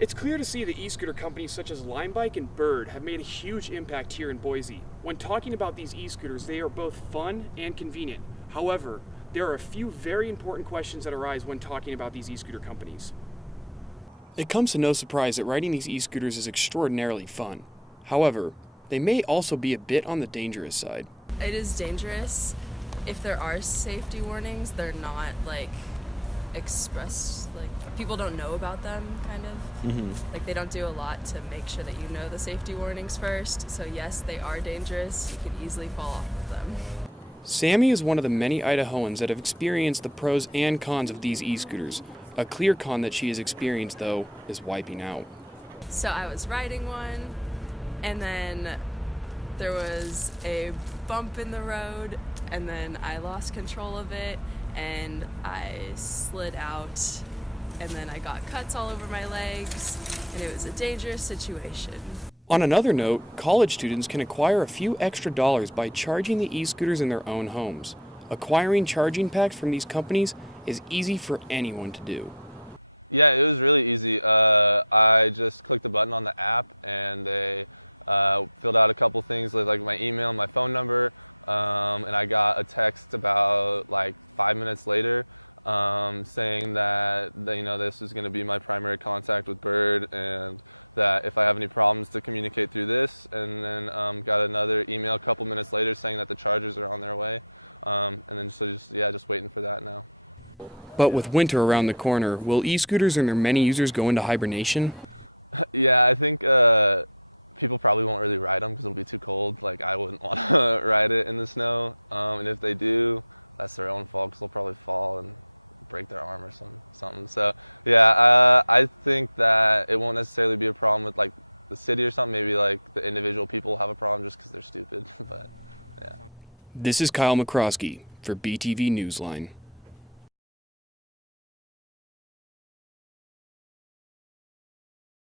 It's clear to see that e-scooter companies such as Limebike and Bird have made a huge impact here in Boise. When talking about these e-scooters, they are both fun and convenient. However, there are a few very important questions that arise when talking about these e-scooter companies. It comes to no surprise that riding these e-scooters is extraordinarily fun. However, they may also be a bit on the dangerous side. It is dangerous. If there are safety warnings, they're not expressed, people don't know about them, kind of. They don't do a lot to make sure that you know the safety warnings first. So yes, they are dangerous. You can easily fall off of them. Sammy is one of the many Idahoans that have experienced the pros and cons of these e-scooters. A clear con that she has experienced, though, is wiping out. So I was riding one, and then there was a bump in the road, and then I lost control of it, and I slid out, and then I got cuts all over my legs, and it was a dangerous situation. On another note, college students can acquire a few extra dollars by charging the e-scooters in their own homes. Acquiring charging packs from these companies is easy for anyone to do. Yeah, it was really easy. I just clicked the button on the app, and they filled out a couple things like my email, my phone number, and I got a text about 5 minutes later saying that this is going to be my primary contact with Bird, and that if I have any problems to communicate through this, and then got another email a couple minutes later saying that the chargers are on their way, and so just waiting for that now. But with winter around the corner, will e-scooters and their many users go into hibernation? Yeah, I think people probably won't really ride them because it'll be too cold. I wouldn't want to ride it in the snow. If they do, that's their own fault because they'll probably fall and break their arms or something. So, yeah, I think that it won't necessarily be a problem with the city or something. Maybe the individual people have a problem just because they're stupid. This is Kyle McCroskey for BTV Newsline.